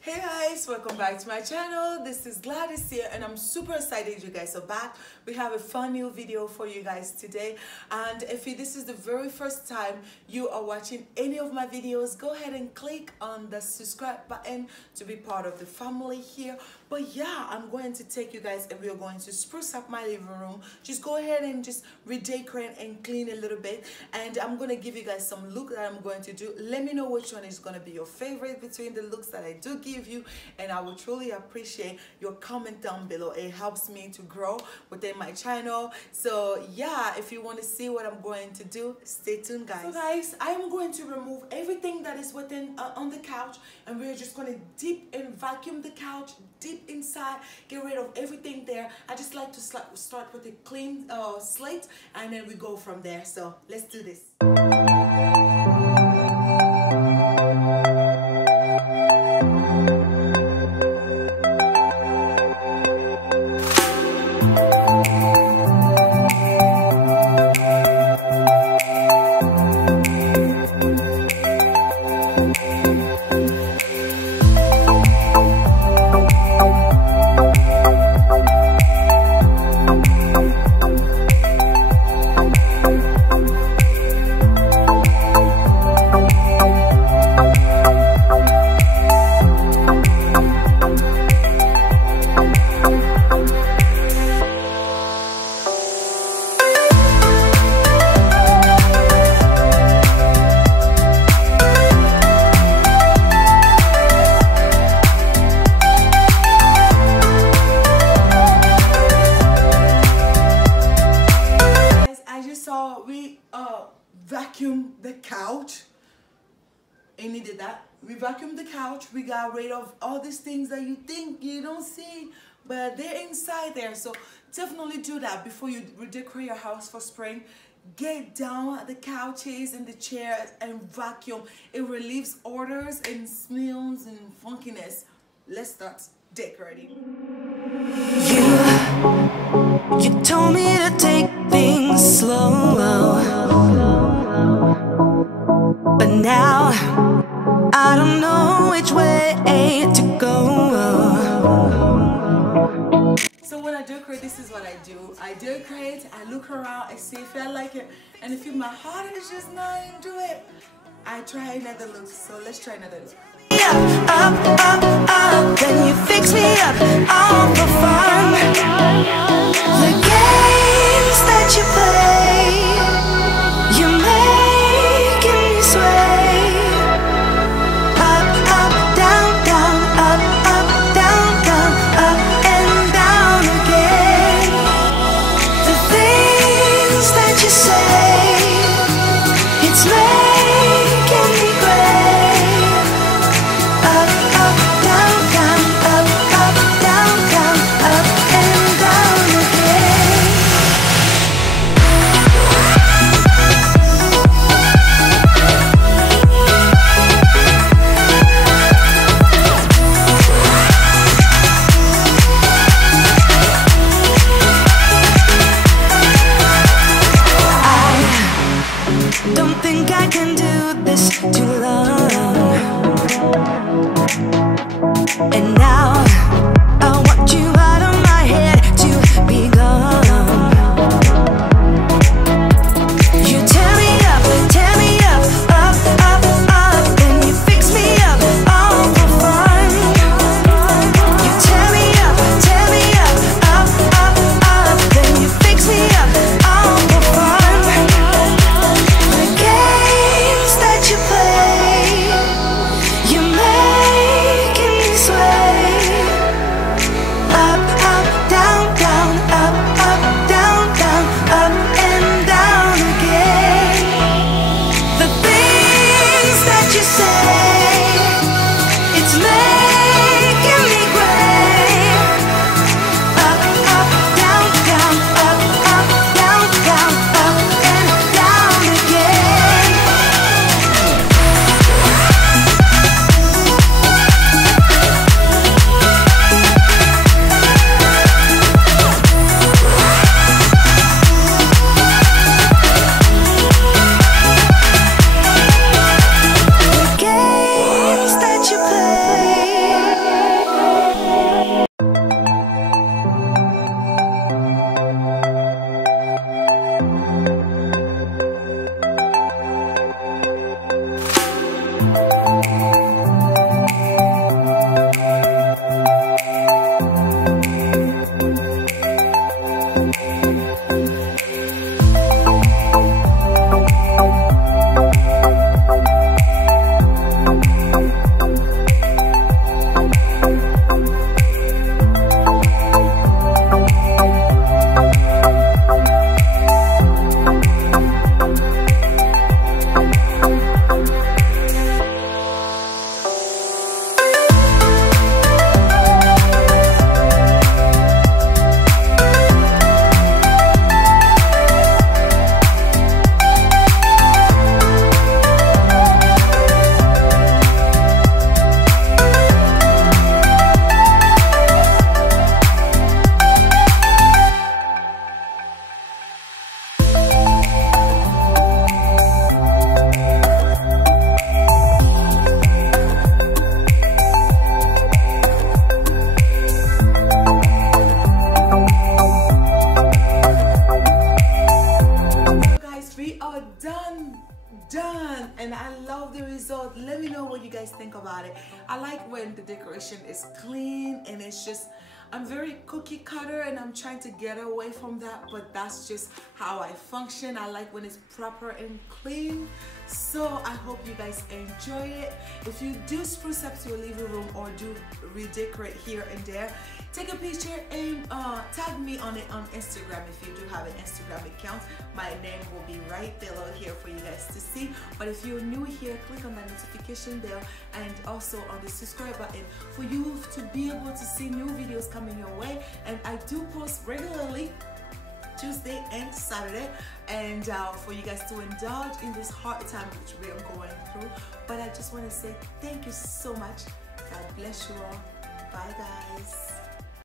Hey guys, welcome back to my channel. This is Gladys here and I'm super excited you guys are back. We have a fun new video for you guys today, and if this is the very first time you are watching any of my videos, go ahead and click on the subscribe button to be part of the family here. But yeah, I'm going to take you guys and we are going to spruce up my living room. Just go ahead and just redecorate and clean a little bit, and I'm going to give you guys some look that I'm going to do. Let me know which one is going to be your favorite between the looks that I do give you, and I would truly appreciate your comment down below. It helps me to grow within my channel. So yeah, if you want to see what I'm going to do, stay tuned guys. So guys, I am going to remove everything that is within on the couch, and we're just going to deep and vacuum the couch deep inside, get rid of everything there. I just like to start with a clean slate, and then we go from there. So let's do this. Vacuum the couch. It needed that. We vacuumed the couch. We got rid of all these things that you think you don't see, but they're inside there. So definitely do that before you redecorate your house for spring. Get down the couches and the chairs and vacuum. It relieves odors and smells and funkiness. Let's start decorating. You told me to take things slow, but now I don't know which way to go. So when I decorate, this is what I do. I decorate, I look around, I see if I like it, and if my heart is just not into it, I try another look. So let's try another look. Up, then you fix me up, all for fun. The games that you play, you're making me sway. Up, down, down, up, down, down, up and down again. The things that you say, it's making me gray. And now I want you out of my head to be gone. You tear me up, then you fix me up, all for fun. You tear me up, then you fix me up, all for fun. The games that you play, you make sway. guys think about it. I like when the decoration is clean and it's just, I'm very cookie cutter and I'm trying to get away from that, but that's just how I function. I like when it's proper and clean. So I hope you guys enjoy it. If you do spruce up your living room or do redecorate here and there, take a picture and tag me on it on Instagram if you do have an Instagram account. My name will be right below here for you guys to see. But if you're new here, click on that notification bell and also on the subscribe button for you to be able to see new videos coming your way. And I do post regularly Tuesday and Saturday, and for you guys to indulge in this hard time which we are going through. But I just want to say thank you so much. God bless you all. Bye guys.